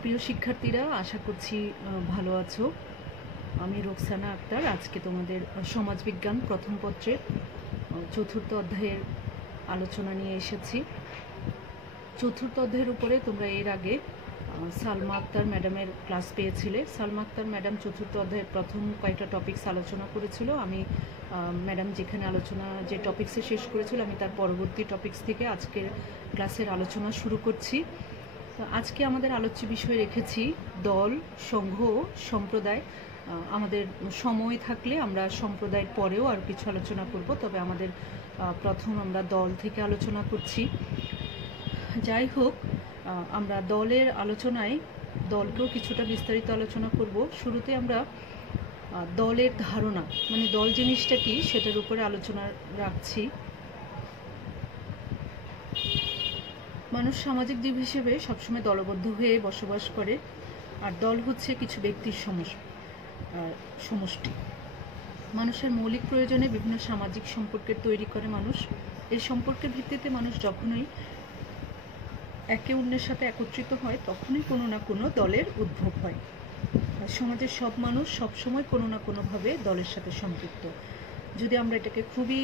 প্রিয় শিক্ষার্থীরা, আশা করছি ভালো আছো। আমি রোকসানা আক্তার আজকে তোমাদের সমাজবিজ্ঞান প্রথম পত্রের চতুর্থ অধ্যায়ের আলোচনা নিয়ে এসেছি। চতুর্থ অধ্যায়ের উপরে তোমরা এর আগে সালমা আক্তার ম্যাডামের ক্লাস পেয়েছিলে। সালমা আক্তার ম্যাডাম চতুর্থ অধ্যায়ের প্রথম কয়েকটা টপিকস আলোচনা করেছিল। আমি ম্যাডাম যেখানে যে টপিক্সে শেষ করেছিল, আমি তার পরবর্তী টপিক্স থেকে আজকের ক্লাসের আলোচনা শুরু করছি। আজকে আমাদের আলোচ্য বিষয় রেখেছি দল, সংঘ, সম্প্রদায়। আমাদের সময় থাকলে আমরা সম্প্রদায়ের পরেও আর কিছু আলোচনা করব, তবে আমাদের প্রথম আমরা দল থেকে আলোচনা করছি। যাই হোক, আমরা দলের আলোচনায় দলকেও কিছুটা বিস্তারিত আলোচনা করব। শুরুতে আমরা দলের ধারণা, মানে দল জিনিসটা কি, সেটার উপরে আলোচনা রাখছি। মানুষ সামাজিক জীব হিসেবে সবসময় দলবদ্ধ হয়ে বসবাস করে, আর দল হচ্ছে কিছু ব্যক্তির সমষ্টি। মানুষের মৌলিক প্রয়োজনে বিভিন্ন সামাজিক সম্পর্কের তৈরি করে মানুষ। এই সম্পর্কের ভিত্তিতে মানুষ যখনই একে অন্যের সাথে একত্রিত হয়, তখনই কোনো না কোনো দলের উদ্ভব হয়। সমাজের সব মানুষ সবসময় কোনো না কোনোভাবে দলের সাথে সম্পৃক্ত। যদি আমরা এটাকে খুবই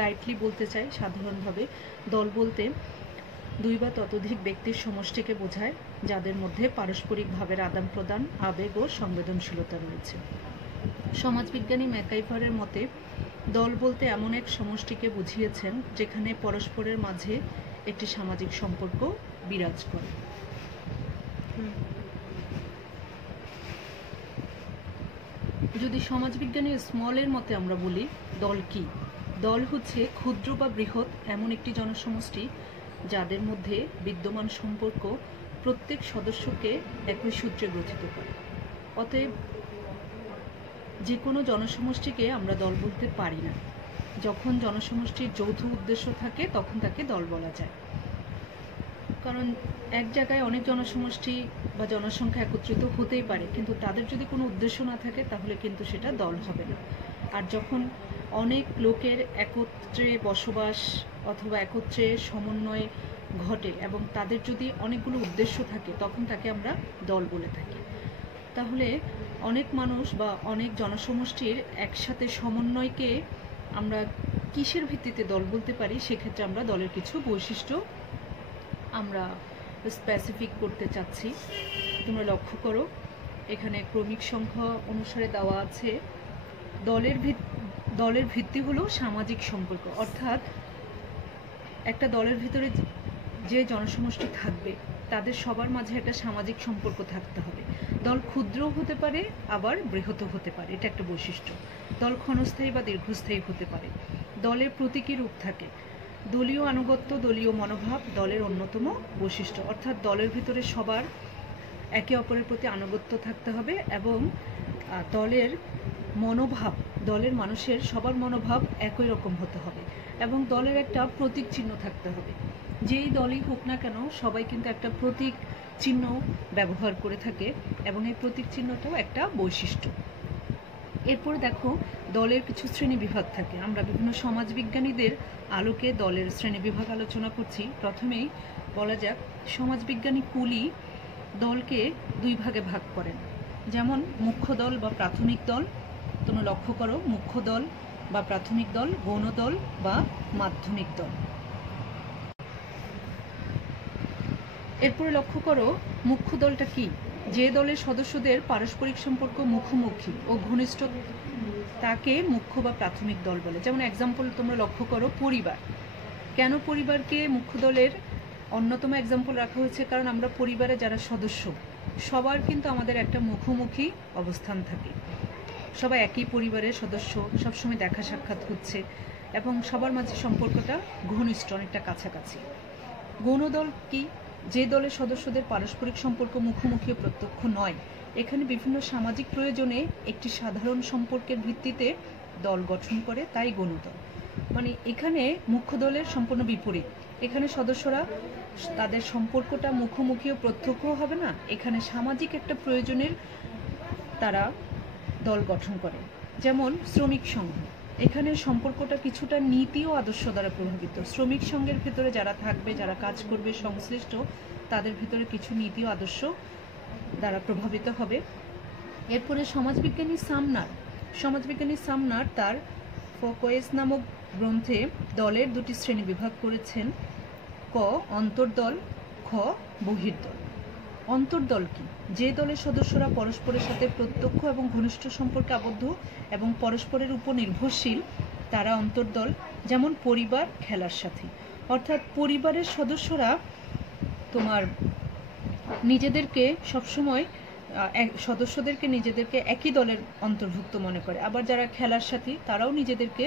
লাইটলি বলতে চাই, সাধারণভাবে দল বলতে দুই বা ততোধিক ব্যক্তির সমষ্টিকে বোঝায়, যাদের মধ্যে পারস্পরিক ভাবের আদান প্রদান, আবেগ ও সংবেদনশীলতা রয়েছে। সমাজবিজ্ঞানী ম্যাকাইভারের মতে দল বলতে এমন এক সমষ্টিকে বুঝিয়েছেন যেখানে পরস্পরের মাঝে একটি সামাজিক সম্পর্ক বিরাজ করে। যদি সমাজবিজ্ঞানী স্মলের মতে আমরা বলি দল কি, দল হচ্ছে ক্ষুদ্র বা বৃহৎ এমন একটি জনসমষ্টি যাদের মধ্যে বিদ্যমান সম্পর্ক প্রত্যেক সদস্যকে একই সূত্রে গ্রথিত করে। অতএব যে কোনো জনসমষ্টিকে আমরা দল বলতে পারি না। যখন জনসমষ্টির যৌথ উদ্দেশ্য থাকে তখন তাকে দল বলা যায়। কারণ এক জায়গায় অনেক জনসমষ্টি বা জনসংখ্যা একত্রিত হতেই পারে, কিন্তু তাদের যদি কোনো উদ্দেশ্য না থাকে তাহলে কিন্তু সেটা দল হবে না। আর যখন অনেক লোকের একত্রে বসবাস অথবা একত্রে সমন্বয় ঘটে এবং তাদের যদি অনেকগুলো উদ্দেশ্য থাকে, তখন তাকে আমরা দল বলে থাকি। তাহলে অনেক মানুষ বা অনেক জনসমষ্টির একসাথে সমন্বয়কে আমরা কিসের ভিত্তিতে দল বলতে পারি? সেক্ষেত্রে আমরা দলের কিছু বৈশিষ্ট্য আমরা স্পেসিফিক করতে চাচ্ছি। তোমরা লক্ষ্য করো, এখানে ক্রমিক সংখ্যা অনুসারে দেওয়া আছে। দলের ভিত্তি হলো সামাজিক সম্পর্ক, অর্থাৎ একটা দলের ভিতরে যে জনসমষ্টি থাকবে তাদের সবার মাঝে একটা সামাজিক সম্পর্ক থাকতে হবে। দল ক্ষুদ্রও হতে পারে, আবার বৃহৎও হতে পারে, এটা একটা বৈশিষ্ট্য। দল ক্ষণস্থায়ী বা দীর্ঘস্থায়ী হতে পারে। দলের প্রতীকী রূপ থাকে। দলীয় আনুগত্য, দলীয় মনোভাব দলের অন্যতম বৈশিষ্ট্য, অর্থাৎ দলের ভিতরে সবার একে অপরের প্রতি আনুগত্য থাকতে হবে এবং দলের মনোভাব, দলের মানুষের সবার মনোভাব একই রকম হতে হবে এবং দলের একটা প্রতীক চিহ্ন থাকতে হবে। যেই দলই হোক না কেন, সবাই কিন্তু একটা প্রতীক চিহ্ন ব্যবহার করে থাকে এবং এই প্রতীক চিহ্নটাও একটা বৈশিষ্ট্য। এরপর দেখো, দলের কিছু শ্রেণীবিভাগ থাকে। আমরা বিভিন্ন সমাজবিজ্ঞানীদের আলোকে দলের শ্রেণীবিভাগ আলোচনা করছি। প্রথমেই বলা যাক, সমাজবিজ্ঞানী কুলি দলকে দুই ভাগে ভাগ করেন। যেমন মুখ্য দল বা প্রাথমিক দল। তোমরা লক্ষ্য করো, মুখ্য দল বা প্রাথমিক দল, গৌণ দল বা মাধ্যমিক দল। এরপরে লক্ষ্য করো, মুখ্য দলটা কি? যে দলের সদস্যদের পারস্পরিক সম্পর্ক মুখোমুখি ও ঘনিষ্ঠ, তাকে মুখ্য বা প্রাথমিক দল বলে। যেমন এক্সাম্পল তোমরা লক্ষ্য করো, পরিবার। কেন পরিবারকে মুখ্য দলের অন্যতম এক্সাম্পল রাখা হয়েছে? কারণ আমরা পরিবারে যারা সদস্য, সবার কিন্তু আমাদের একটা মুখোমুখি অবস্থান থাকে। সবাই একই পরিবারের সদস্য, সবসময় দেখা সাক্ষাৎ হচ্ছে এবং সবার মাঝে সম্পর্কটা ঘনিষ্ঠ, অনেকটা কাছাকাছি। গৌণ দল কি? যে দলের সদস্যদের পারস্পরিক সম্পর্ক মুখোমুখি ও প্রত্যক্ষ নয়। এখানে বিভিন্ন সামাজিক প্রয়োজনে একটি সাধারণ সম্পর্কের ভিত্তিতে দল গঠন করে, তাই গৌণ দল। মানে এখানে মুখ্য দলের সম্পূর্ণ বিপরীত। এখানে সদস্যরা তাদের সম্পর্কটা মুখোমুখি ও প্রত্যক্ষ হবে না, এখানে সামাজিক একটা প্রয়োজনের তারা দল গঠন করে। যেমন শ্রমিক সংঘ। এখানে সম্পর্কটা কিছুটা নীতি ও আদর্শ দ্বারা প্রভাবিত। শ্রমিক সংঘের ভেতরে যারা থাকবে, যারা কাজ করবে সংশ্লিষ্ট, তাদের ভেতরে কিছু নীতি ও আদর্শ দ্বারা প্রভাবিত হবে। এরপরে সমাজবিজ্ঞানী সামনার তার ফোকোয়েস নামক গ্রন্থে দলের দুটি শ্রেণী বিভাগ করেছেন। ক, অন্তর্দল, খ, বহির্দল। অন্তর্দল কি? যে দলের সদস্যরা পরস্পরের সাথে প্রত্যক্ষ এবং ঘনিষ্ঠ সম্পর্কে আবদ্ধ এবং পরস্পরের উপর নির্ভরশীল, তারা অন্তর্দল। যেমন পরিবার, খেলার সাথী। অর্থাৎ পরিবারের সদস্যরা তোমার নিজেদেরকে সবসময় সদস্যদেরকে নিজেদেরকে একই দলের অন্তর্ভুক্ত মনে করে। আবার যারা খেলার সাথী, তারাও নিজেদেরকে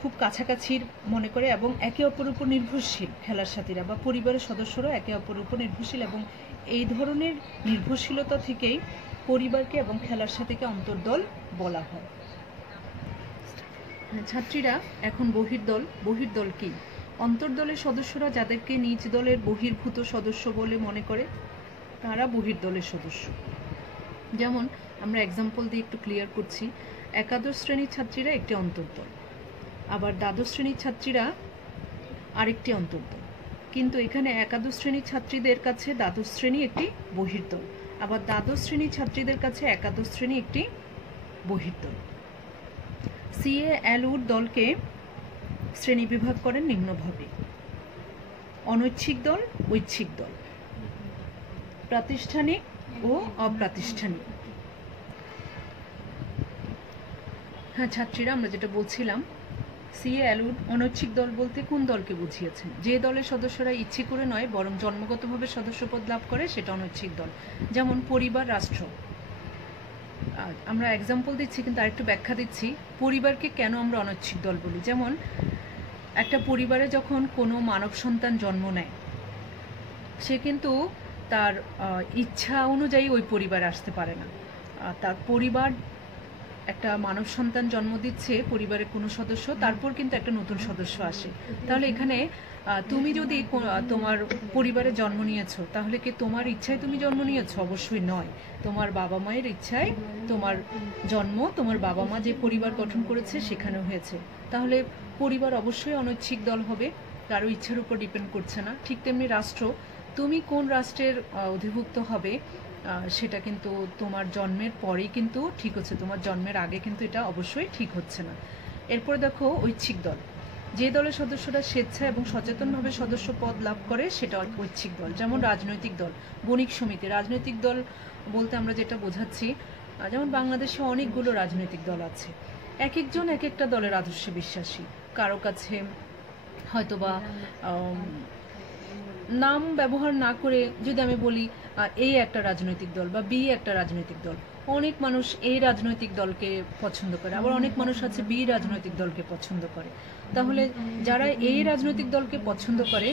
খুব কাছাকাছির মনে করে এবং একে অপরের উপর নির্ভরশীল। খেলার সাথীরা বা পরিবারের সদস্যরা একে অপরের উপর নির্ভরশীল, এবং এই ধরনের নির্ভরশীলতা থেকেই পরিবারকে এবং খেলার সাথীকে অন্তর্দল বলা হয়। ছাত্রীরা এখন বহির্দল কি? অন্তর্দলের সদস্যরা যাদেরকে নিজ দলের বহির্ভূত সদস্য বলে মনে করে, তারা বহির্দলের সদস্য। যেমন আমরা এক্সাম্পল দিয়ে একটু ক্লিয়ার করছি। একাদশ শ্রেণীর ছাত্রীরা একটি অন্তর্দল, আবার দ্বাদশ শ্রেণীর ছাত্রীরা আরেকটি অন্তর্দল। কিন্তু এখানে একাদশ শ্রেণীর ছাত্রীদের কাছে দ্বাদশ শ্রেণী একটি বহির্দল, আবার দ্বাদশ শ্রেণীর ছাত্রীদের কাছে একাদশ শ্রেণী একটি বহির্দল। সিএ অ্যালউড দলকে শ্রেণী বিভাগ করেন নিম্নভাবে: অনৈচ্ছিক দল, ঐচ্ছিক দল, প্রাতিষ্ঠানিক ও অপ্রাতিষ্ঠানিক। হ্যাঁ ছাত্রীরা, আমরা যেটা বলছিলাম, সিএ অ্যালউড অনৈচ্ছিক দল বলতে কোন দলকে বুঝিয়েছেন? যে দলের সদস্যরা ইচ্ছে করে নয় বরং জন্মগতভাবে সদস্যপদ লাভ করে, সেটা অনৈচ্ছিক দল। যেমন পরিবার, রাষ্ট্র। আমরা এক্সাম্পল দিচ্ছি কিন্তু আরেকটু ব্যাখ্যা দিচ্ছি পরিবারকে কেন আমরা অনৈচ্ছিক দল বলি। যেমন একটা পরিবারে যখন কোনো মানব সন্তান জন্ম নেয়, সে কিন্তু তার ইচ্ছা অনুযায়ী ওই পরিবারে আসতে পারে না। তার পরিবার একটা মানব সন্তান জন্ম দিচ্ছে, পরিবারের কোনো সদস্য, তারপর কিন্তু একটা নতুন সদস্য আসে। তাহলে এখানে তুমি যদি তোমার পরিবারে জন্ম নিয়েছো, তাহলে কি তোমার ইচ্ছায় তুমি জন্ম নিয়েছো? অবশ্যই নয়। তোমার বাবা মায়ের ইচ্ছায় তোমার জন্ম, তোমার বাবা মা যে পরিবার গঠন করেছে সেখানে হয়েছে। তাহলে পরিবার অবশ্যই অনৈচ্ছিক দল হবে, কারো ইচ্ছার উপর ডিপেন্ড করছে না। ঠিক তেমনি রাষ্ট্র, তুমি কোন রাষ্ট্রের অধিভুক্ত হবে সেটা কিন্তু তোমার জন্মের পরেই কিন্তু ঠিক হচ্ছে, তোমার জন্মের আগে কিন্তু এটা অবশ্যই ঠিক হচ্ছে না। এরপর দেখো ঐচ্ছিক দল। যে দলের সদস্যরা স্বেচ্ছা এবং সচেতনভাবে সদস্য পদ লাভ করে সেটা ঐচ্ছিক দল। যেমন রাজনৈতিক দল, বণিক সমিতি। রাজনৈতিক দল বলতে আমরা যেটা বোঝাচ্ছি, যেমন বাংলাদেশে অনেকগুলো রাজনৈতিক দল আছে, এক একজন এক একটা দলের আদর্শে বিশ্বাসী। কারো কাছে হয়তোবা নাম ব্যবহার না করে যদি আমি বলি এই একটা রাজনৈতিক দল বা বি একটা রাজনৈতিক দল, অনেক মানুষ এই রাজনৈতিক দলকে পছন্দ করে, আবার অনেক মানুষ আছে বি রাজনৈতিক দলকে পছন্দ করে। তাহলে যারা এই রাজনৈতিক দলকে পছন্দ করে,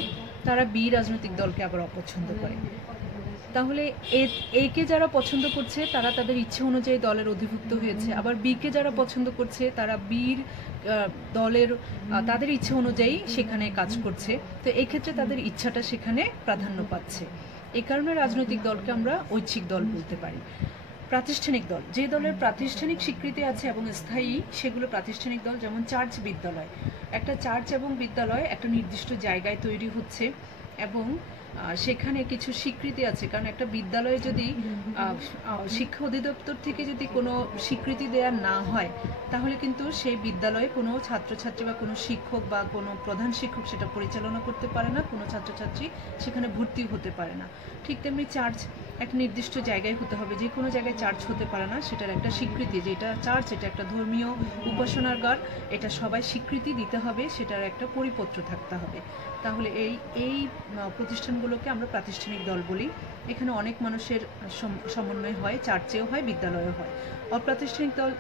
তারা বি রাজনৈতিক দলকে আবার অপছন্দ করে। তাহলে একে যারা পছন্দ করছে তারা তাদের ইচ্ছে অনুযায়ী দলের অধিভুক্ত হয়েছে, আবার বিকে যারা পছন্দ করছে তারা বির দলের তাদের ইচ্ছে অনুযায়ী সেখানে কাজ করছে। তো এক্ষেত্রে তাদের ইচ্ছাটা সেখানে প্রাধান্য পাচ্ছে। এই কারণে রাজনৈতিক দলকে আমরা ঐচ্ছিক দল বলতে পারি। প্রাতিষ্ঠানিক দল, যে দলের প্রাতিষ্ঠানিক স্বীকৃতি আছে এবং স্থায়ী, সেগুলো প্রাতিষ্ঠানিক দল। যেমন চার্চ, বিদ্যালয়। একটা চার্চ এবং বিদ্যালয় একটা নির্দিষ্ট জায়গায় তৈরি হচ্ছে এবং সেখানে কিছু স্বীকৃতি আছে। কারণ একটা বিদ্যালয়ে যদি শিক্ষা অধিদপ্তর থেকে যদি কোনো স্বীকৃতি দেওয়া না হয়, তাহলে কিন্তু সেই বিদ্যালয়ে কোনো ছাত্রছাত্রী বা কোনো শিক্ষক বা কোনো প্রধান শিক্ষক সেটা পরিচালনা করতে পারে না, কোনো ছাত্রছাত্রী সেখানে ভর্তি হতে পারে না। ঠিক তেমনি চার্চ একটা নির্দিষ্ট জায়গায় হতে হবে, যে কোনো জায়গায় চার্চ হতে পারে না, সেটার একটা স্বীকৃতি, যে এটা চার্চ, এটা একটা ধর্মীয় উপাসনাগার, এটা সবাই স্বীকৃতি দিতে হবে, সেটার একটা পরিপত্র থাকতে হবে। তাহলে এই প্রতিষ্ঠানগুলোকে আমরা প্রাতিষ্ঠানিক দল বলি। এখানে অনেক মানুষের সমন্বয় হয়, চার্চেও হয়, বিদ্যালয়েও হয়। অপ্রাতিষ্ঠানিক দল,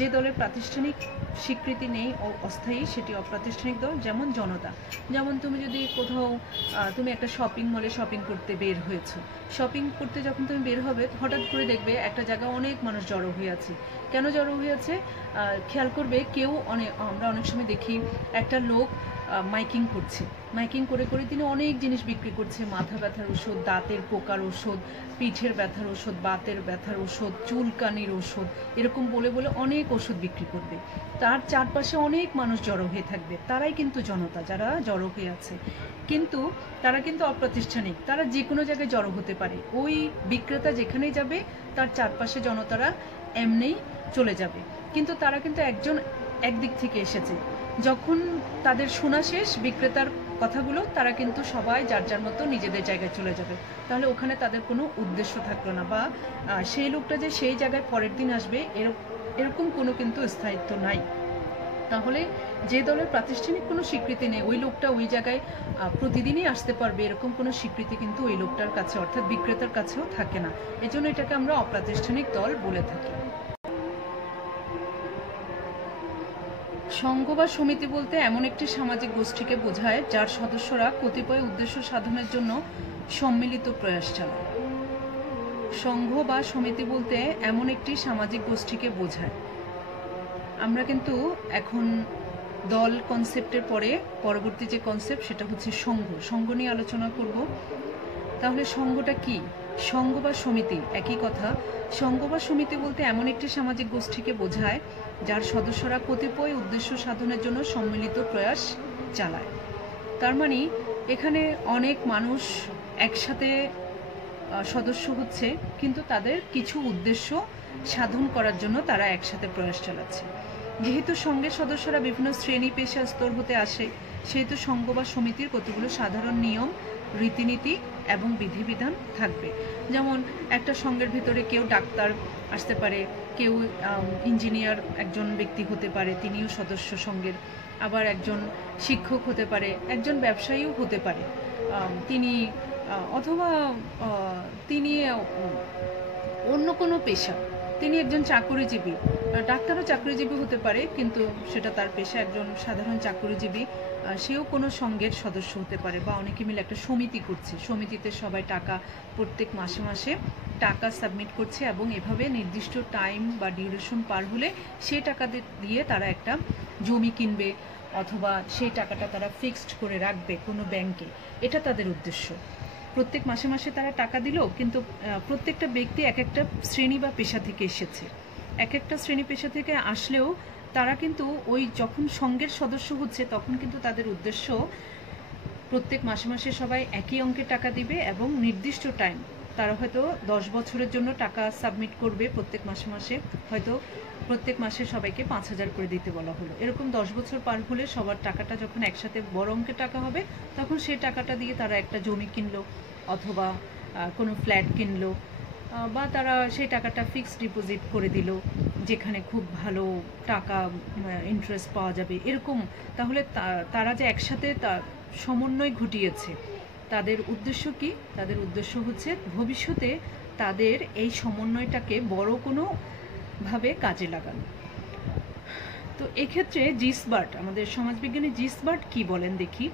যে দলের প্রাতিষ্ঠানিক স্বীকৃতি নেই, অস্থায়ী, সেটি অপ্রাতিষ্ঠানিক দল। যেমন জনতা। যেমন তুমি যদি কোথাও তুমি একটা শপিং মলে শপিং করতে বের হয়েছো, শপিং করতে যখন তুমি বের হবে, হঠাৎ করে দেখবে একটা জায়গায় অনেক মানুষ জড়ো হয়ে আছে। কেন জড়ো হয়ে আছে খেয়াল করবে, আমরা অনেক সময় দেখি একটা লোক মাইকিং করছে, মাইকিং করে করে তিনি অনেক জিনিস বিক্রি করছে, মাথা ব্যথার ওষুধ, দাঁতের পোকার ওষুধ, পিঠের ব্যথার ওষুধ, বাতের ব্যথার ওষুধ, চুলকানির ওষুধ, এরকম বলে বলে অনেক ওষুধ বিক্রি করবে। তার চারপাশে অনেক মানুষ জড়ো হয়ে থাকবে, তারাই কিন্তু জনতা যারা জড়ো হয়ে আছে। কিন্তু তারা কিন্তু অপ্রাতিষ্ঠানিক, তারা যে কোনো জায়গায় জড়ো হতে পারে। ওই বিক্রেতা যেখানেই যাবে তার চারপাশে জনতারা এমনিই চলে যাবে। কিন্তু তারা কিন্তু একদিক থেকে এসেছে। যখন তাদের শোনা শেষ বিক্রেতার কথাগুলো, তারা কিন্তু সবাই যার যার মতো নিজেদের জায়গায় চলে যাবে। তাহলে ওখানে তাদের কোনো উদ্দেশ্য থাকলো না, বা সেই লোকটা যে সেই জায়গায় পরের দিন আসবে এরকম কোনো কিন্তু স্থায়িত্ব নাই। তাহলে যে দলের প্রাতিষ্ঠানিক কোনো স্বীকৃতি নেই, ওই লোকটা ওই জায়গায় প্রতিদিনই আসতে পারবে এরকম কোনো স্বীকৃতি কিন্তু ওই লোকটার কাছে অর্থাৎ বিক্রেতার কাছেও থাকে না। এজন্য এটাকে আমরা অপ্রাতিষ্ঠানিক দল বলে থাকি। সংঘ বা সমিতি বলতে এমন একটি সামাজিক গোষ্ঠীকে বোঝায় যার সদস্যরা কতিপয় উদ্দেশ্য সাধনের জন্য সম্মিলিত প্রয়াস চালায়। সংঘ বা সমিতি বলতে এমন একটি সামাজিক গোষ্ঠীকে বোঝায়। আমরা কিন্তু এখন দল কনসেপ্টের পরে পরবর্তী যে কনসেপ্ট সেটা হচ্ছে সংঘ নিয়ে আলোচনা করব। তাহলে সংঘটা কি? সংঘ বা সমিতি একই কথা। সংঘ বা সমিতি বলতে এমন একটি সামাজিক গোষ্ঠীকে বোঝায় যার সদস্যরা কতিপয় উদ্দেশ্য সাধনের জন্য সম্মিলিত প্রয়াস চালায়। তার মানে এখানে অনেক মানুষ একসাথে সদস্য হচ্ছে, কিন্তু তাদের কিছু উদ্দেশ্য সাধন করার জন্য তারা একসাথে প্রয়াস চালাচ্ছে। যেহেতু সংঘের সদস্যরা বিভিন্ন শ্রেণী পেশা স্তর হতে আসে, সেহেতু সংঘ বা সমিতির কতগুলো সাধারণ নিয়ম, রীতিনীতি এবং বিধিবিধান থাকবে। যেমন একটা সংঘের ভিতরে কেউ ডাক্তার আসতে পারে, কেউ ইঞ্জিনিয়ার একজন ব্যক্তি হতে পারে, তিনিও সদস্য সংঘের। আবার একজন শিক্ষক হতে পারে, একজন ব্যবসায়ীও হতে পারে, তিনি অথবা তিনি অন্য কোনো পেশা, তিনি একজন চাকরিজীবী, ডাক্তারও চাকরিজীবী হতে পারে, কিন্তু সেটা তার পেশা, একজন সাধারণ চাকরিজীবী সেও কোনো সংঘের সদস্য হতে পারে। বা অনেকে মিলে একটা সমিতি করছে, সমিতিতে সবাই টাকা প্রত্যেক মাসে মাসে টাকা সাবমিট করছে, এবং এভাবে নির্দিষ্ট টাইম বা ডিউরেশন পার হলে সেই টাকা দিয়ে তারা একটা জমি কিনবে, অথবা সেই টাকাটা তারা ফিক্সড করে রাখবে কোনো ব্যাংকে। এটা তাদের উদ্দেশ্য। প্রত্যেক মাসে মাসে তারা টাকা দিল, কিন্তু প্রত্যেকটা ব্যক্তি এক একটা শ্রেণী বা পেশা থেকে এসেছে। এক একটা শ্রেণী পেশা থেকে আসলেও তারা কিন্তু ওই যখন সংঘের সদস্য হচ্ছে তখন কিন্তু তাদের উদ্দেশ্য প্রত্যেক মাসে মাসে সবাই একই অঙ্কের টাকা দিবে, এবং নির্দিষ্ট টাইম, তারা হয়তো 10 বছরের জন্য টাকা সাবমিট করবে প্রত্যেক মাসে মাসে, হয়তো প্রত্যেক মাসে সবাইকে 5,000 করে দিতে বলা হলো। এরকম 10 বছর পার হলে সবার টাকাটা যখন একসাথে বড় অঙ্কের টাকা হবে, তখন সেই টাকাটা দিয়ে তারা একটা জমি কিনলো, অথবা কোনো ফ্ল্যাট কিনলো, বা তারা সেই টাকাটা ফিক্সড ডিপোজিট করে দিল যেখানে খুব ভালো টাকা ইন্টারেস্ট পাওয়া যাবে এরকম। তাহলে তারা যে একসাথে সমন্বয় ঘটিয়েছে, তাদের উদ্দেশ্য কি? তাদের উদ্দেশ্য হচ্ছে ভবিষ্যতে তাদের এই সমন্বয়টাকে বড় কোনো ভাবে কাজে লাগানো। তো এক্ষেত্রে জিসবার্ট, আমাদের সমাজবিজ্ঞানী জিসবার্ট কি বলেন দেখি।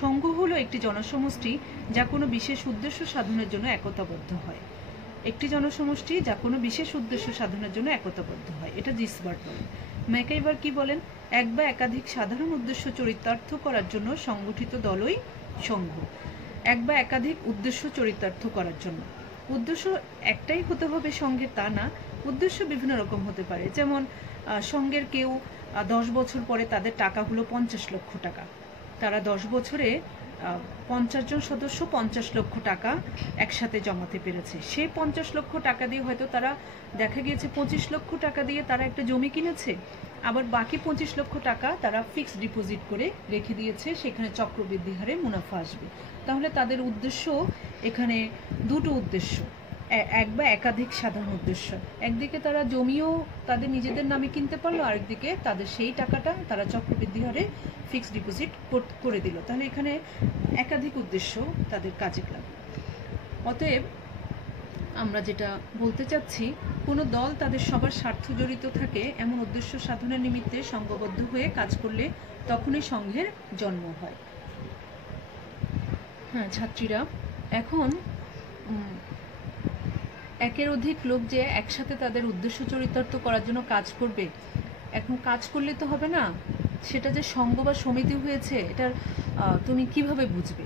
সংঘ হলো একটি জনসমষ্টি যা কোনো বিশেষ উদ্দেশ্য সাধনের জন্য একতাবদ্ধ হয়। একটি জনসমষ্টি যা কোনো বিশেষ উদ্দেশ্য সাধনের জন্য একতাবদ্ধ হয়, এটা জিসবার্ট বলেন। ম্যাকাইভার কি বলেন? এক বা একাধিক সাধারণ উদ্দেশ্য চরিতার্থ করার জন্য সংগঠিত দলই সংঘ। এক বা একাধিক উদ্দেশ্য চরিতার্থ করার জন্য। উদ্দেশ্য একটাই হতে হবে সংঘের তা না, উদ্দেশ্য বিভিন্ন রকম হতে পারে। যেমন সংঘের কেউ 10 বছর পরে তাদের টাকা হলো 50 লক্ষ টাকা, তারা 10 বছরে 50 জন সদস্য 50 লক্ষ টাকা একসাথে জমাতে পেরেছে। সেই 50 লক্ষ টাকা দিয়ে হয়তো তারা দেখা গিয়েছে 25 লক্ষ টাকা দিয়ে তারা একটা জমি কিনেছে, আবার বাকি 25 লক্ষ টাকা তারা ফিক্সড ডিপোজিট করে রেখে দিয়েছে, সেখানে চক্রবৃদ্ধি হারে মুনাফা আসবে। তাহলে তাদের উদ্দেশ্য এখানে দুটো উদ্দেশ্য, এক বা একাধিক সাধারণ উদ্দেশ্য। একদিকে তারা জমিও তাদের নিজেদের নামে কিনতে পারলো, আরেকদিকে তাদের সেই টাকাটা তারা চক্রবৃদ্ধি হারে ফিক্সড ডিপোজিট করে দিল। তাহলে এখানে একাধিক উদ্দেশ্য তাদের কাজে লাগবে। অতএব আমরা যেটা বলতে চাচ্ছি, কোনো দল তাদের সবার স্বার্থ জড়িত থাকে এমন উদ্দেশ্য সাধনের নিমিত্তে সংঘবদ্ধ হয়ে কাজ করলে তখনই সংঘের জন্ম হয়। হ্যাঁ ছাত্রীরা, এখন একের অধিক লোক যে একসাথে তাদের উদ্দেশ্য চরিতার্থ করার জন্য কাজ করবে, এখন কাজ করলে তো হবে না, সেটা যে সঙ্গ বা সমিতি হয়েছে এটার তুমি কিভাবে বুঝবে,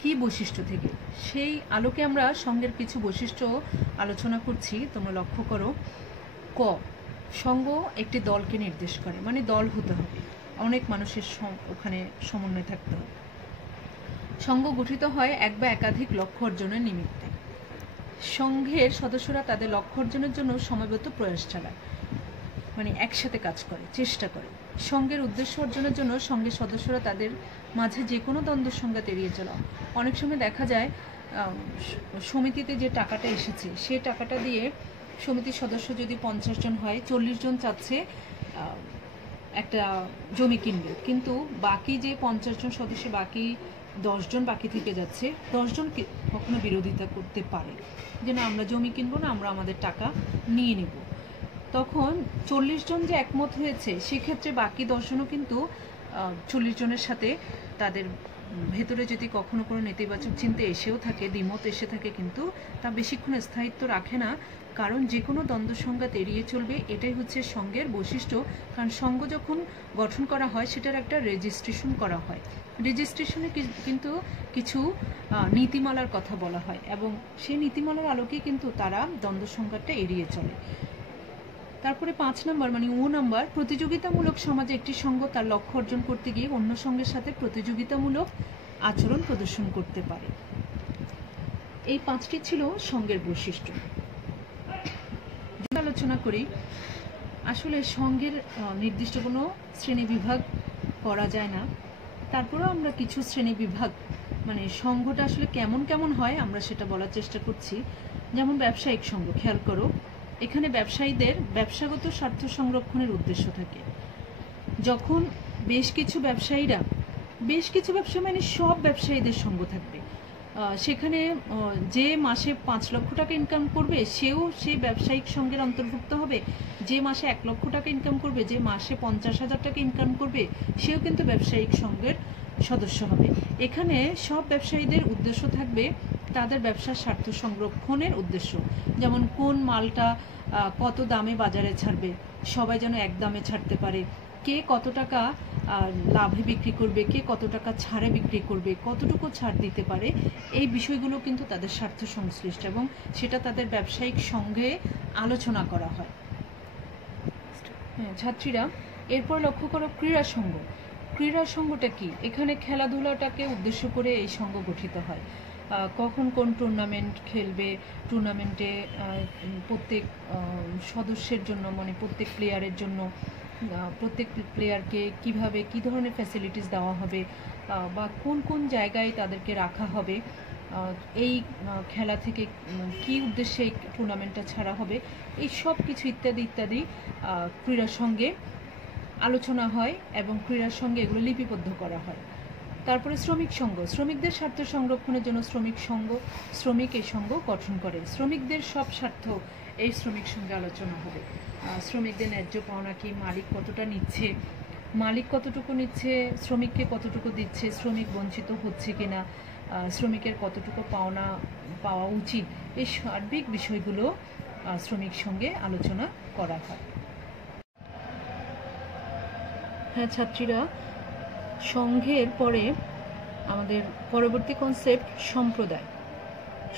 কি বৈশিষ্ট্য থেকে? সেই আলোকে আমরা সঙ্গের কিছু বৈশিষ্ট্য আলোচনা করছি। তোমরা লক্ষ্য করো। ক, সঙ্গ একটি দলকে নির্দেশ করে, মানে দল হতে হবে, অনেক মানুষের ওখানে সমন্বয় থাকতে হবে। সঙ্গ গঠিত হয় এক বা একাধিক লক্ষ্য অর্জনের নিমিত্তে। সংঘের সদস্যরা তাদের লক্ষ্য অর্জনের জন্য সমবেত প্রয়াস চালায়, মানে একসাথে কাজ করে, চেষ্টা করে। সংঘের উদ্দেশ্য অর্জনের জন্য সংঘের সদস্যরা তাদের মাঝে যে কোনো দ্বন্দ্ব সংঘাত এড়িয়ে চলা। অনেক সময় দেখা যায় সমিতিতে যে টাকাটা এসেছে সেই টাকাটা দিয়ে সমিতির সদস্য যদি 50 জন হয়, 40 জন চাচ্ছে একটা জমি কিনবে, কিন্তু বাকি যে 50 জন সদস্য, বাকি 10 জন বাকি থেকে যাচ্ছে। 10 জন কখনো বিরোধিতা করতে পারে যে না, আমরা জমি কিনবো না, আমরা আমাদের টাকা নিয়ে নেব। তখন 40 জন যে একমত হয়েছে, সেক্ষেত্রে বাকি 10 জনও কিন্তু 40 জনের সাথে তাদের ভেতরে যদি কখনো কোনো নেতিবাচক চিন্তা এসেও থাকে, দ্বিমত এসে থাকে, কিন্তু তা বেশিক্ষণ স্থায়িত্ব রাখে না, কারণ যে কোনো দ্বন্দ্ব সংঘাত এড়িয়ে চলবে। এটাই হচ্ছে সংঘের বৈশিষ্ট্য। কারণ সংঘ যখন গঠন করা হয় সেটার একটা রেজিস্ট্রেশন করা হয়। রেজিস্ট্রেশনে কিন্তু কিছু নীতিমালার কথা বলা হয় এবং সেই নীতিমালার আলোকেই কিন্তু তারা দ্বন্দ্ব সংঘাতটা এড়িয়ে চলে। তারপরে 5 নম্বর, মানে ও নম্বর, প্রতিযোগিতামূলক সমাজে একটি সংঘ তার লক্ষ্য অর্জন করতে গিয়ে অন্য সংঘের সাথে প্রতিযোগিতামূলক আচরণ প্রদর্শন করতে পারে। এই 5টি ছিল সংঘের বৈশিষ্ট্য। আলোচনা করি, আসলে সংঘের নির্দিষ্ট কোনো শ্রেণীবিভাগ করা যায় না, তারপরেও আমরা কিছু শ্রেণীবিভাগ, মানে সংঘটা আসলে কেমন কেমন হয় আমরা সেটা বলার চেষ্টা করছি। যেমন ব্যবসায়িক সংঘ, খেয়াল করো, এখানে ব্যবসায়ীদের ব্যবসাগত স্বার্থ সংরক্ষণের উদ্দেশ্য থাকে। যখন বেশ কিছু ব্যবসা মানে সব ব্যবসায়ীদের সঙ্গ থাকবে, সেখানে যে মাসে 5 লক্ষ টাকা ইনকাম করবে সেও সেই ব্যবসায়িক সংঘের অন্তর্ভুক্ত হবে, যে মাসে 1 লক্ষ টাকা ইনকাম করবে, যে মাসে 50,000 টাকা ইনকাম করবে সেও কিন্তু ব্যবসায়িক সংঘের সদস্য হবে। এখানে সব ব্যবসায়ীদের উদ্দেশ্য থাকবে তাদের ব্যবসার স্বার্থ সংরক্ষণের উদ্দেশ্য। যেমন কোন মালটা কত দামে বাজারে ছাড়বে, সবাই যেন এক দামে ছাড়তে পারে, কে কত টাকা লাভে বিক্রি করবে, কে কত টাকা ছাড়ে বিক্রি করবে, কতটুকু ছাড় দিতে পারে, এই বিষয়গুলো কিন্তু তাদের স্বার্থ সংশ্লিষ্ট এবং সেটা তাদের ব্যবসায়িক সংঘে আলোচনা করা হয়। হ্যাঁ ছাত্রীরা, এরপর লক্ষ্য করো ক্রীড়া সংঘ। ক্রীড়া সংঘটা কি? এখানে খেলাধুলাটাকে উদ্দেশ্য করে এই সংঘ গঠিত হয়। কখন কোন টুর্নামেন্ট খেলবে, টুর্নামেন্টে প্রত্যেক সদস্যের জন্য, মানে প্রত্যেক প্লেয়ারের জন্য, প্রত্যেক প্লেয়ারকে কিভাবে কী ধরনের ফ্যাসিলিটিস দেওয়া হবে, বা কোন কোন জায়গায় তাদেরকে রাখা হবে, এই খেলা থেকে কী উদ্দেশ্যে এই টুর্নামেন্টটা ছাড়া হবে, এই সব কিছু ইত্যাদি ইত্যাদি ক্রীড়ার সঙ্গে আলোচনা হয় এবং ক্রীড়ার সঙ্গে এগুলো লিপিবদ্ধ করা হয়। তারপরে শ্রমিক সংঘ, শ্রমিকদের স্বার্থ সংরক্ষণের জন্য শ্রমিক এই সংঘ গঠন করে। শ্রমিকদের সব স্বার্থ এই শ্রমিক সংঘে আলোচনা হবে। শ্রমিকদের ন্যায্য পাওনা কি, মালিক কতটা নিচ্ছে, মালিক কতটুকু নিচ্ছে, শ্রমিককে কতটুকু দিচ্ছে, শ্রমিক বঞ্চিত হচ্ছে কিনা, শ্রমিকের কতটুকু পাওয়া উচিত, এই সার্বিক বিষয়গুলো শ্রমিক সংঘে আলোচনা করা হয়। হ্যাঁ ছাত্রীরা, সংঘের পরে আমাদের পরবর্তী কনসেপ্ট সম্প্রদায়।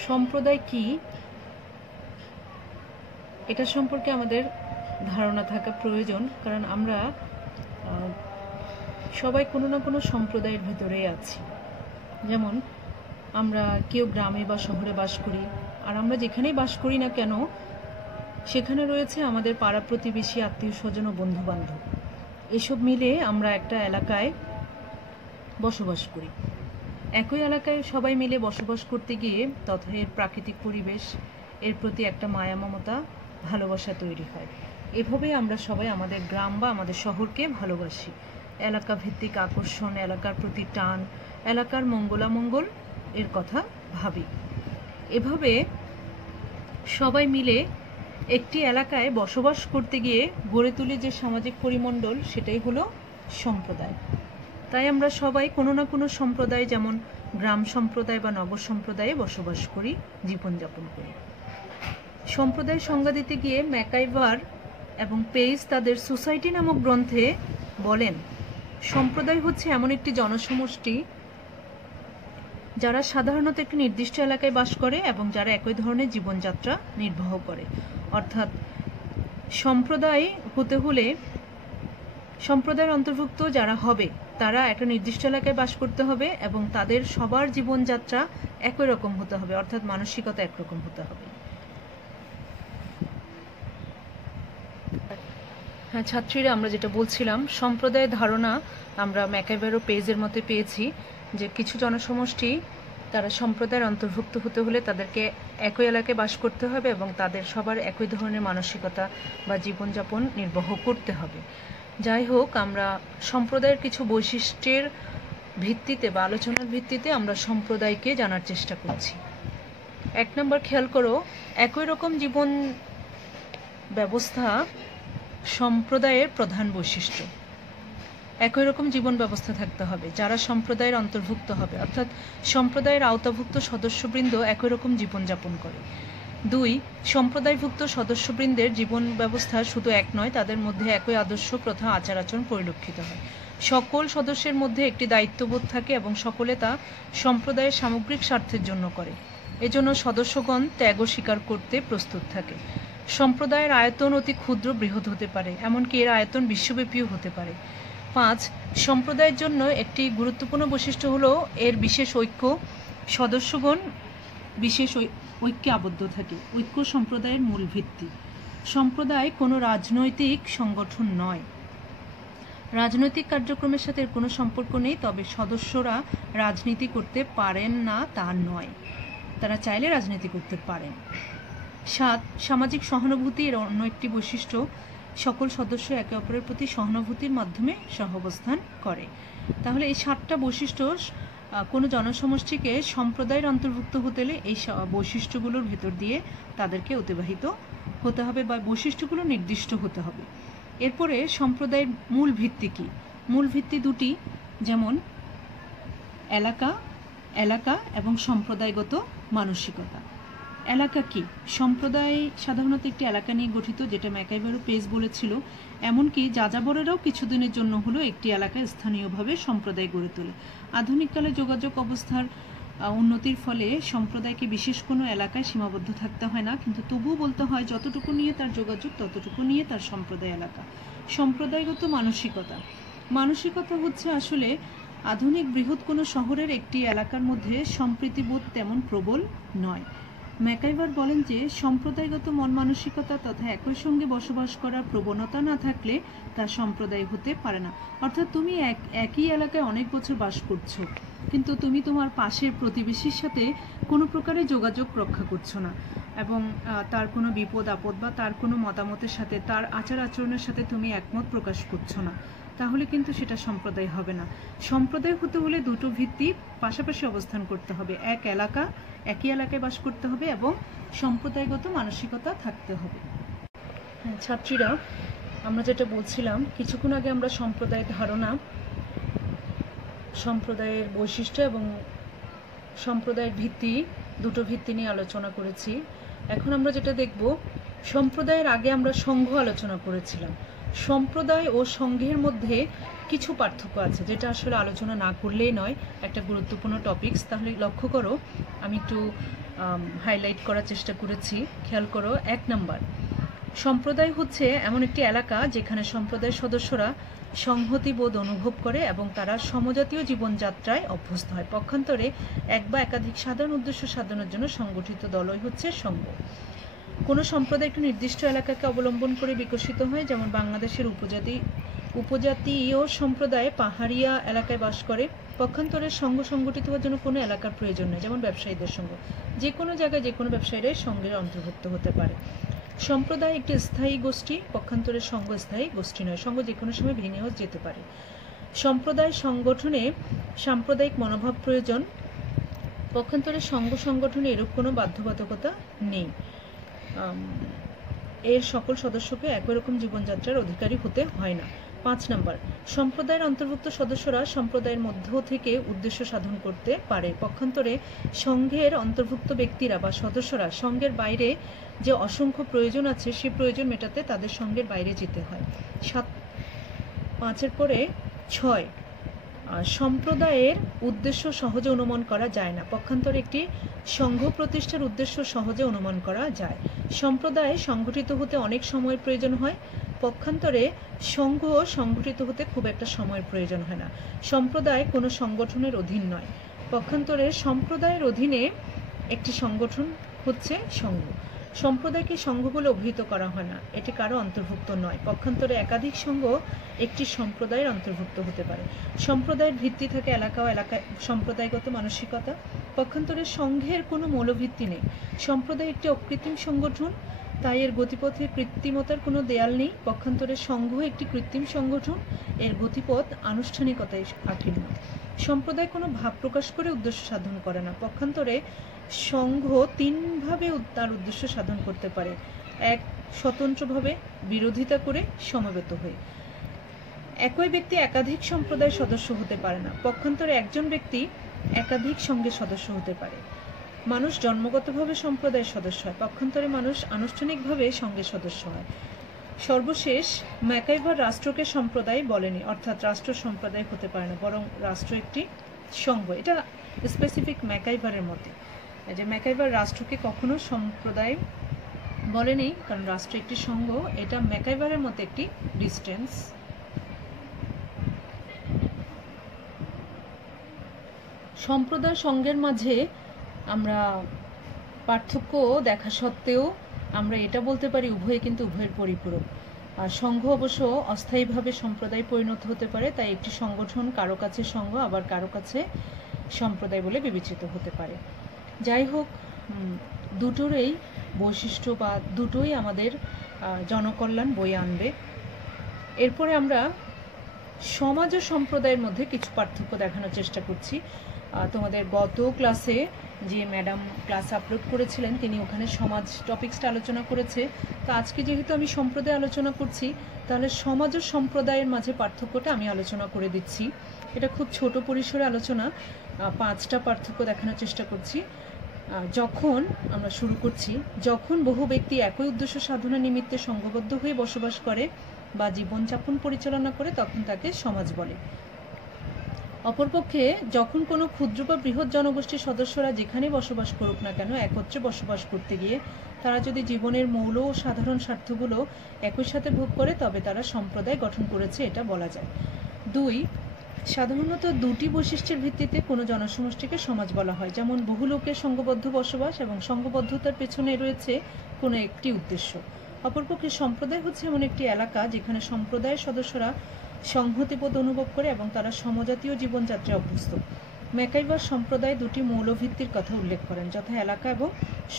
সম্প্রদায় কি, এটা সম্পর্কে আমাদের ধারণা থাকা প্রয়োজন, কারণ আমরা সবাই কোনো না কোনো সম্প্রদায়ের ভেতরেই আছি। যেমন আমরা কেউ গ্রামে বা শহরে বাস করি, আর আমরা যেখানেই বাস করি না কেন সেখানে রয়েছে আমাদের পাড়া প্রতিবেশী, আত্মীয় স্বজন ও বন্ধু বান্ধব। এসব মিলে আমরা একটা এলাকায় বসবাস করি। একই এলাকায় সবাই মিলে বসবাস করতে গিয়ে তথা এর প্রাকৃতিক পরিবেশ, এর প্রতি একটা মায়া মমতা, ভালোবাসা তৈরি হয়। এভাবেই আমরা সবাই আমাদের গ্রাম বা আমাদের শহরকে ভালোবাসি। এলাকা ভিত্তিক আকর্ষণ, এলাকার প্রতি টান, এলাকার মঙ্গলামঙ্গল এর কথা ভাবি। এভাবে সবাই মিলে একটি এলাকায় বসবাস করতে গিয়ে গড়ে তুলে যে সামাজিক পরিমণ্ডল, সেটাই হলো সম্প্রদায়। তাই আমরা সবাই কোনো না কোনো সম্প্রদায়, যেমন গ্রাম সম্প্রদায় বা নগর সম্প্রদায়ে বসবাস করি, জীবনযাপন করি। সম্প্রদায় সংজ্ঞা দিতে গিয়ে ম্যাকাইভার এবং পেইস তাদের সোসাইটি নামক গ্রন্থে বলেন, সম্প্রদায় হচ্ছে এমন একটি জনসমষ্টি যারা সাধারণত একটি নির্দিষ্ট এলাকায় বাস করে এবং যারা একই ধরনের জীবনযাত্রা নির্বাহ করে। অর্থাৎ সম্প্রদায় হতে হলে সম্প্রদায়ের অন্তর্ভুক্ত যারা হবে তারা একটা নির্দিষ্ট এলাকায় বাস করতে হবে এবং তাদের সবার জীবনযাত্রা একই রকম হতে হবে, অর্থাৎ মানসিকতা একরকম হতে হবে। হ্যাঁ ছাত্রীরা, আমরা যেটা বলছিলাম, সম্প্রদায়ের ধারণা আমরা ম্যাকাইভারো পেজের মধ্যে পেয়েছি যে কিছু জনসমষ্টি তারা সম্প্রদায়ের অন্তর্ভুক্ত হতে হলে তাদেরকে একই এলাকায় বাস করতে হবে এবং তাদের সবার একই ধরনের মানসিকতা বা জীবনযাপন নির্বাহ করতে হবে। যাই হোক, আমরা সম্প্রদায়ের কিছু বৈশিষ্ট্যের ভিত্তিতে বা আলোচনার ভিত্তিতে আমরা সম্প্রদায়কে জানার চেষ্টা করছি। 1 নম্বর, খেয়াল করো, একই রকম জীবন ব্যবস্থা সম্প্রদায়ের প্রধান বৈশিষ্ট্য। একই রকম জীবন ব্যবস্থা থাকতে হবে যারা সম্প্রদায়ের অন্তর্ভুক্ত হবে, অর্থাৎ সম্প্রদায়ের আওতাভুক্ত সদস্যবৃন্দ একই রকম জীবনযাপন করে। 2, সম্প্রদায়ভুক্ত সদস্যবৃন্দের জীবন ব্যবস্থা শুধু এক নয়, তাদের মধ্যে একই আদর্শ, প্রথা, আচার আচরণ পরিলক্ষিত হয়। সকল সদস্যের মধ্যে একটি দায়িত্ববোধ থাকে এবং সকলে তা সম্প্রদায়ের সামগ্রিক স্বার্থের জন্য করে। এজন্য সদস্যগণ ত্যাগ স্বীকার করতে প্রস্তুত থাকে। সম্প্রদায়ের আয়তন অতি ক্ষুদ্র বৃহৎ হতে পারে, এমনকি এর আয়তন বিশ্বব্যাপীও হতে পারে। 5, সম্প্রদায়ের জন্য একটি গুরুত্বপূর্ণ বৈশিষ্ট্য হলো এর বিশেষ ঐক্য। সদস্যগণ বিশেষ ঐক্যে আবদ্ধ থাকে। ঐক্য সম্প্রদায়ের মূল ভিত্তি। সম্প্রদায় কোনো রাজনৈতিক সংগঠন নয়, রাজনৈতিক কার্যক্রমের সাথে এর কোনো সম্পর্ক নেই, তবে সদস্যরা রাজনীতি করতে পারেন না তা নয়, তারা চাইলে রাজনীতি করতে পারেন। 7, সামাজিক সহানুভূতি এর অন্য একটি বৈশিষ্ট্য। সকল সদস্য একে অপরের প্রতি সহানুভূতির মাধ্যমে সহাবস্থান করে। তাহলে এই 7টা বৈশিষ্ট্য কোনো জনসমষ্টিকে সম্প্রদায়ের অন্তর্ভুক্ত হতে হলে এই বৈশিষ্ট্যগুলোর ভেতর দিয়ে তাদেরকে অতিবাহিত হতে হবে বা বৈশিষ্ট্যগুলো নির্দিষ্ট হতে হবে। এরপরে সম্প্রদায়ের মূল ভিত্তি কী? মূল ভিত্তি 2টি, যেমন এলাকা এবং সম্প্রদায়গত মানসিকতা। এলাকা কি? সম্প্রদায় সাধারণত একটি এলাকা নিয়ে গঠিত, যেটা ম্যাকাইভারো পেজ বলেছিল। এমনকি যাযাবরেরাও কিছুদিনের জন্য হলো একটি এলাকায় স্থানীয়ভাবে সম্প্রদায় গড়ে তোলে। আধুনিককালে যোগাযোগ অবস্থার উন্নতির ফলে সম্প্রদায়কে বিশেষ কোনো এলাকায় সীমাবদ্ধ থাকতে হয় না, কিন্তু তবুও বলতে হয় যতটুকু নিয়ে তার যোগাযোগ ততটুকু নিয়ে তার সম্প্রদায় এলাকা। সম্প্রদায়গত মানসিকতা হচ্ছে আসলে আধুনিক বৃহৎ কোনো শহরের একটি এলাকার মধ্যে সম্প্রীতিবোধ তেমন প্রবল নয়। ম্যাকাইভার বলেন যে সম্প্রদায়গত মন মানসিকতা তথা একই সঙ্গে বসবাস করার প্রবণতা না থাকলে তা সম্প্রদায় হতে পারে না। অর্থাৎ তুমি একই এলাকায় অনেক বছর বাস করছো, কিন্তু তুমি তোমার পাশের প্রতিবেশীর সাথে কোনো প্রকারের যোগাযোগ রক্ষা করছো না এবং তার কোনো বিপদ আপদ বা তার কোনো মতামতের সাথে, তার আচার আচরণের সাথে তুমি একমত প্রকাশ করছো না, তাহলে কিন্তু সেটা সম্প্রদায় হবে না। সম্প্রদায় হতে হলে দুটো ভিত্তি পাশাপাশি অবস্থান করতে হবে। একই এলাকায় বাস করতে হবে এবং সম্প্রদায়গত মানসিকতা থাকতে হবে। ছাত্রীরা, আমরা যেটা বলছিলাম কিছুক্ষণ আগে, আমরা সম্প্রদায়ের ধারণা, সম্প্রদায়ের বৈশিষ্ট্য এবং সম্প্রদায়ের ভিত্তি, দুটো ভিত্তি নিয়ে আলোচনা করেছি। এখন আমরা যেটা দেখব, সম্প্রদায়ের আগে আমরা সংঘ আলোচনা করেছিলাম। সম্প্রদায় ও সংঘের মধ্যে কিছু পার্থক্য আছে, যেটা আসলে আলোচনা না করলেই নয়, একটা গুরুত্বপূর্ণ টপিকস। তাহলে লক্ষ্য করো, আমি একটু হাইলাইট করার চেষ্টা করেছি, খেয়াল করো। 1 নম্বর, সম্প্রদায় হচ্ছে এমন একটি এলাকা যেখানে সম্প্রদায়ের সদস্যরা সংহতিবোধ অনুভব করে এবং তারা সমজাতীয় জীবনযাত্রায় অভ্যস্ত হয়। পক্ষান্তরে এক বা একাধিক সাধারণ উদ্দেশ্য সাধনের জন্য সংগঠিত দলই হচ্ছে সংঘ। কোনো সম্প্রদায় একটি নির্দিষ্ট এলাকাকে অবলম্বন করে বিকশিত হয়, যেমন বাংলাদেশের উপজাতীয় সম্প্রদায় পাহাড়িয়া এলাকায় বাস করে। পক্ষান্তরে সংঘ সংগঠিত হওয়ার জন্য কোনো এলাকার প্রয়োজন নেই, যেমন ব্যবসায়ীদের সংঘ। যে কোনো জায়গায় যে কোনো ব্যবসায়ীরাই সংঘের অন্তর্ভুক্ত হতে পারে। সম্প্রদায় একটি স্থায়ী গোষ্ঠী, পক্ষান্তরে সংঘ স্থায়ী গোষ্ঠী নয়। সংঘ যে কোনো সময় ভেঙেও যেতে পারে। সম্প্রদায় সংগঠনে সাম্প্রদায়িক মনোভাব প্রয়োজন, পক্ষান্তরে সংঘ সংগঠনে এরূপ কোনো বাধ্যবাধকতা নেই। এর সকল সদস্যকে একই রকম জীবনযাত্রার অধিকারী হতে হয় না। 5 নম্বর, সম্প্রদায়ের অন্তর্ভুক্ত সদস্যরা সম্প্রদায়ের মধ্য থেকে উদ্দেশ্য সাধন করতে পারে। পক্ষান্তরে সংঘের অন্তর্ভুক্ত ব্যক্তিরা বা সদস্যরা সংঘের বাইরে যে অসংখ্য প্রয়োজন আছে, সেই প্রয়োজন মেটাতে তাদের সংঘের বাইরে যেতে হয়। 5-এর পরে 6 সম্প্রদায়ের উদ্দেশ্য সহজে অনুমান করা যায় না। পক্ষান্তরে একটি সংঘ প্রতিষ্ঠার উদ্দেশ্য সহজে অনুমান করা যায়। সম্প্রদায় সংগঠিত হতে অনেক সময়ের প্রয়োজন হয়, পক্ষান্তরে সংঘ সংগঠিত হতে খুব একটা সময়ের প্রয়োজন হয় না। সম্প্রদায় কোনো সংগঠনের অধীন নয়, পক্ষান্তরে সম্প্রদায়ের অধীনে একটি সংগঠন হচ্ছে সংঘ। সম্প্রদায়কে সংঘ বলে অভিহিত করা হয় না, এটি কারো অন্তর্ভুক্ত নয়, পক্ষান্তরে একাধিক সংঘ একটি সম্প্রদায়ের অন্তর্ভুক্ত হতে পারে। সম্প্রদায়ের ভিত্তি থাকে এলাকা ও এলাকায় সম্প্রদায়গত মানসিকতা, পক্ষান্তরে সংঘের কোনো মৌলভিত্তি নেই। সম্প্রদায় একটি অকৃত্রিম সংগঠন, তাই এর গতিপথে কৃত্রিমতার কোনো দেয়াল নেই, পক্ষান্তরে সংঘ একটি কৃত্রিম সংগঠন, এর গতিপথ আনুষ্ঠানিকতায় আকীর্ণ। সম্প্রদায় কোনো ভাব প্রকাশ করে উদ্দেশ্য সাধন করে না, পক্ষান্তরে সংঘ তিনভাবে তার উদ্দেশ্য সাধন করতে পারে। এক, স্বতন্ত্রভাবে, বিরোধিতা করে, সমবেত হয়ে। একই ব্যক্তি একাধিক সম্প্রদায়ের সদস্য হতে পারে না, পক্ষান্তরে একজন ব্যক্তি একাধিক সংঘের সদস্য হতে পারে। মানুষ জন্মগতভাবে সম্প্রদায়ের সদস্য হয়, পক্ষান্তরে মানুষ আনুষ্ঠানিকভাবে সংঘের সদস্য হয়। সর্বশেষ, ম্যাকাইভার রাষ্ট্রকে সম্প্রদায় বলেনি, অর্থাৎ রাষ্ট্র সম্প্রদায় হতে পারে না, বরং রাষ্ট্র একটি সংঘ। এটা স্পেসিফিক ম্যাকাইভারের মতে, যে ম্যাকাইভার রাষ্ট্রকে কখনো সম্প্রদায় বলেনি, কারণ রাষ্ট্র একটি সংঘ। এটা ম্যাকাইভারের মতে একটি ডিস্টেন্স। সম্প্রদায় সংঘের মাঝে আমরা পার্থক্য দেখা সত্ত্বেও আমরা এটা বলতে পারি উভয়ে কিন্তু উভয়ের পরিপূরক। আর সংঘ অবশ্য অস্থায়ীভাবে সম্প্রদায় পরিণত হতে পারে, তাই একটি সংগঠন কারো কাছে সংঘ আবার কারো কাছে সম্প্রদায় বলে বিবেচিত হতে পারে। যাই হোক, দুটোরই বৈশিষ্ট্য বা দুটোই আমাদের জনকল্যাণ বয়ে আনবে। এরপরে আমরা সমাজ ও সম্প্রদায়ের মধ্যে কিছু পার্থক্য দেখানোর চেষ্টা করছি। তোমাদের গত ক্লাসে যে ম্যাডাম ক্লাস আপলোড করেছিলেন তিনি ওখানে সমাজ টপিক্সটা আলোচনা করেছে। তো আজকে যেহেতু আমি সম্প্রদায় আলোচনা করছি, তাহলে সমাজ ও সম্প্রদায়ের মাঝে পার্থক্যটা আমি আলোচনা করে দিচ্ছি। এটা খুব ছোট পরিসরে আলোচনা, 5টা পার্থক্য দেখানোর চেষ্টা করছি। যখন আমরা শুরু করছি, যখন বহু ব্যক্তি একই উদ্দেশ্য সাধনা নিমিত্তে সংঘবদ্ধ হয়ে বসবাস করে বা জীবনযাপন পরিচালনা করে, তখন তাকে সমাজ বলে। অপরপক্ষে যখন কোনো ক্ষুদ্র বা বৃহৎ জনগোষ্ঠীর সদস্যরা যেখানে বসবাস করুক না কেন, একত্রে বসবাস করতে গিয়ে তারা যদি জীবনের মৌল ও সাধারণ স্বার্থগুলো একই সাথে ভোগ করে, তবে তারা সম্প্রদায় গঠন করেছে, এটা বলা যায়। 2, সাধারণত 2টি বৈশিষ্ট্যের ভিত্তিতে কোনো জনসমষ্টিকে সমাজ বলা হয়, যেমন বহু লোকের সংঘবদ্ধ বসবাস এবং সংঘবদ্ধতার পেছনে রয়েছে কোনো একটি উদ্দেশ্য। অপরপক্ষে সম্প্রদায় হচ্ছে এমন একটি এলাকা যেখানে সম্প্রদায়ের সদস্যরা সংহতিবোধ অনুভব করে এবং তারা সমজাতীয় জীবনযাত্রায় অভ্যস্ত। ম্যাকাইভার সম্প্রদায় 2টি মৌলভিত্তির কথা উল্লেখ করেন, যথা এলাকা এবং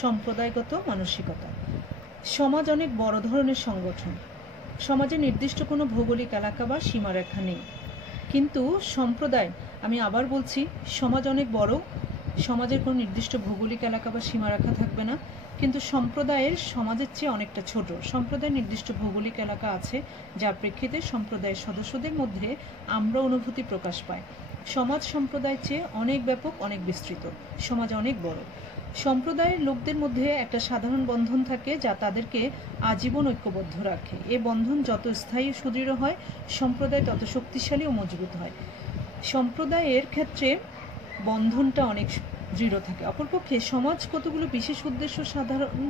সম্প্রদায়গত মানসিকতা। সমাজ অনেক বড় ধরনের সংগঠন, সমাজে নির্দিষ্ট কোনো ভৌগোলিক এলাকা বা সীমারেখা নেই, কিন্তু সম্প্রদায়, আমি আবার বলছি, সমাজ অনেক বড়, সমাজের কোনো নির্দিষ্ট ভৌগোলিক এলাকা বা সীমারেখা থাকবে না, কিন্তু সম্প্রদায়ের সমাজের চেয়ে অনেকটা ছোট। সম্প্রদায়ের নির্দিষ্ট ভৌগোলিক এলাকা আছে, যার প্রেক্ষিতে সম্প্রদায়ের সদস্যদের মধ্যে আমরা অনুভূতি প্রকাশ পায়। সমাজ সম্প্রদায়ের চেয়ে অনেক ব্যাপক, অনেক বিস্তৃত, সমাজ অনেক বড়। সম্প্রদায়ের লোকদের মধ্যে একটা সাধারণ বন্ধন থাকে যা তাদেরকে আজীবন ঐক্যবদ্ধ রাখে। এ বন্ধন যত স্থায়ী ও সুদৃঢ় হয়, সম্প্রদায় তত শক্তিশালী ও মজবুত হয়। সম্প্রদায়ের ক্ষেত্রে বন্ধনটা অনেক দৃঢ় থাকে। অপরপক্ষে সমাজ কতগুলো বিশেষ উদ্দেশ্য সাধারণ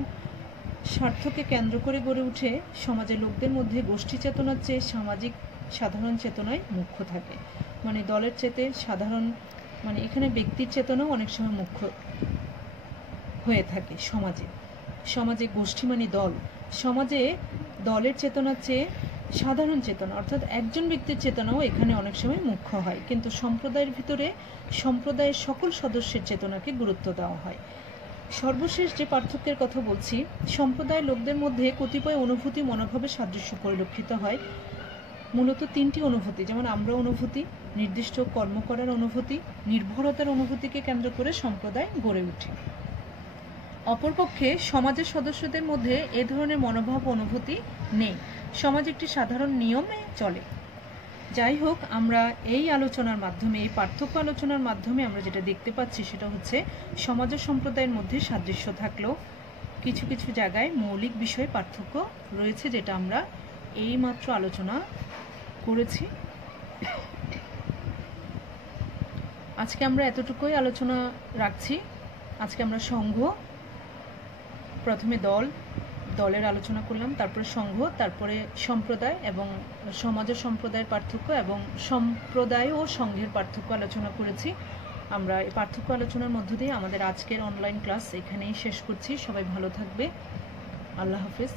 স্বার্থকে কেন্দ্র করে গড়ে উঠে। সমাজের লোকদের মধ্যে গোষ্ঠী চেতনার চেয়ে সামাজিক সাধারণ চেতনায় মুখ্য থাকে। মানে দলের চেতে সাধারণ, মানে এখানে ব্যক্তির চেতনাও অনেক সময় মুখ্য হয়ে থাকে সমাজে। সমাজে গোষ্ঠী মানে দল, সমাজে দলের চেতনার চেয়ে সাধারণ চেতনা অর্থাৎ একজন ব্যক্তির চেতনাও এখানে অনেক সময় মুখ্য হয়, কিন্তু সম্প্রদায়ের ভিতরে সম্প্রদায়ের সকল সদস্যের চেতনাকে গুরুত্ব দেওয়া হয়। সর্বশেষ যে পার্থক্যের কথা বলছি, সম্প্রদায়ের লোকদের মধ্যে কতিপয় অনুভূতি মনোভাবের সাদৃশ্য পরিলক্ষিত হয়। মূলত 3টি অনুভূতি, যেমন আমরা অনুভূতি, নির্দিষ্ট কর্ম করার অনুভূতি, নির্ভরতার অনুভূতিকে কেন্দ্র করে সম্প্রদায় গড়ে ওঠে। অপরপক্ষে সমাজের সদস্যদের মধ্যে এ ধরনের মনোভাব অনুভূতি নেই, সমাজ একটি সাধারণ নিয়মে চলে। যাই হোক, আমরা এই আলোচনার মাধ্যমে, এই পার্থক্য আলোচনার মাধ্যমে আমরা যেটা দেখতে পাচ্ছি সেটা হচ্ছে সমাজ ও সম্প্রদায়ের মধ্যে সাদৃশ্য থাকলেও কিছু কিছু জায়গায় মৌলিক বিষয়ে পার্থক্য রয়েছে, যেটা আমরা এইমাত্র আলোচনা করেছি। আজকে আমরা এতটুকুই আলোচনা রাখছি। আজকে আমরা সংঘ, প্রথমে দলের আলোচনা করলাম, তারপরে সংঘ, তারপরে সম্প্রদায় এবং সমাজ ও সম্প্রদায়ের পার্থক্য এবং সম্প্রদায় ও সংঘের পার্থক্য আলোচনা করেছি। আমরা এই পার্থক্য আলোচনার মধ্য দিয়ে আমাদের আজকের অনলাইন ক্লাস এখানেই শেষ করছি। সবাই ভালো থাকবে। আল্লাহ হাফেজ।